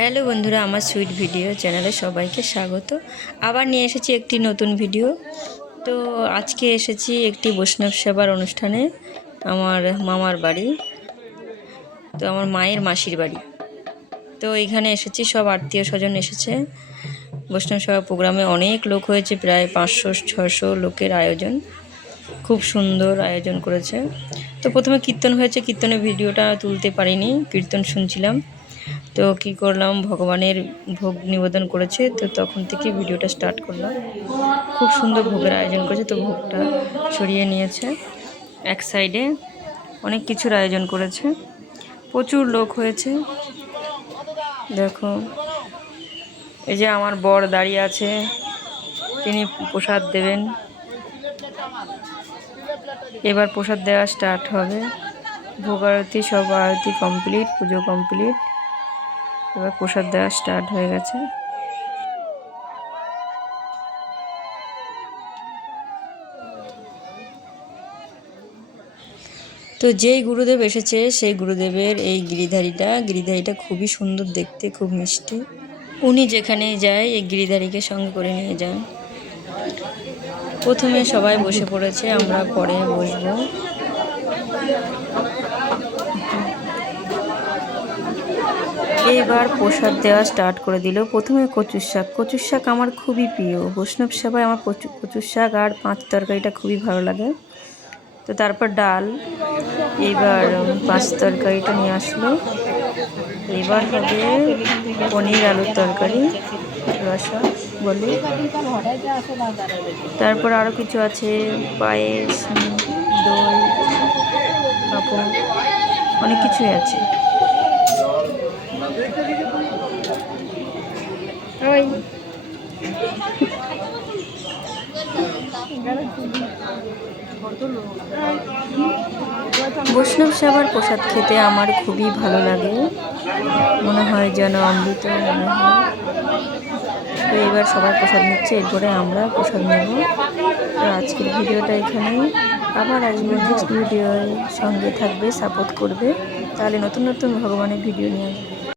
Hello বন্ধুরা, আমার sweet video চ্যানেলে সবাইকে স্বাগত। আবার নিয়ে এসেছি একটি নতুন ভিডিও। তো আজকে এসেছি একটি বৈষ্ণব সেবার অনুষ্ঠানে আমার মামার বাড়ি, তো আমার মায়ের মাসির বাড়ি। তো এখানে এসেছি, সব আত্মীয় স্বজন এসেছে। বৈষ্ণব সেবা প্রোগ্রামে অনেক লোক হয়েছে, প্রায় পাঁচশো ছশো লোকের আয়োজন। খুব সুন্দর আয়োজন করেছে। তো প্রথমে কীর্তন হয়েছে, কীর্তনের ভিডিওটা তুলতে পারিনি, কীর্তন শুনছিলাম। তো কি করলাম, ভগবানের ভোগ নিবেদন করেছে, তো তখন থেকে ভিডিওটা স্টার্ট করলাম। খুব সুন্দর ভোগের আয়োজন করেছে, তো ভোগটা সরিয়ে নিয়েছে। এক সাইডে অনেক কিছুর আয়োজন করেছে। প্রচুর লোক হয়েছে। দেখো, এই যে আমার বর দাঁড়িয়ে আছে, তিনি প্রসাদ দেবেন। এবার প্রসাদ দেওয়া স্টার্ট হবে। ভোগ আরতি সব আরতি কমপ্লিট পুজো কমপ্লিট এবার প্রসাদ দেওয়া স্টার্ট হয়ে গেছে। তো যেই গুরুদেব এসেছে, সেই গুরুদেবের এই গিরিধারীটা গিরিধারীটা খুবই সুন্দর দেখতে, খুব মিষ্টি। উনি যেখানেই যায়, এই গিরিধারীকে সঙ্গে করে নিয়ে যান। প্রথমে সবাই বসে পড়েছে, আমরা পরে বসবো। এবার প্রসাদ দেওয়া স্টার্ট করে দিল। প্রথমে কচুর শাক। কচুর শাক আমার খুবই প্রিয়। বৈষ্ণব সেবায় আমার কচু কচুর শাক আর পাঁচ তরকারিটা খুবই ভালো লাগে। তো তারপর ডাল। এবার পাঁচ তরকারিটা নিয়ে আসলো। এবার হবে পনির আলুর তরকারি, রসা, বলে। তারপর আরও কিছু আছে, পায়েস, দই, পাপড়, অনেক কিছুই আছে। বৈষ্ণব সেবার প্রসাদ খেতে আমার খুবই ভালো লাগে। মনে হয় যেন অমৃত মনে হয়। এবার সবাই প্রসাদ নিচ্ছে, এরপরে আমরা প্রসাদ নেব। তো আজকের ভিডিওটা এখানেই। আবার আসব নেক্সট ভিডিওর সঙ্গে থাকবে সাপোর্ট করবে। তাহলে নতুন নতুন ভগবানের ভিডিও নিয়ে আসবে।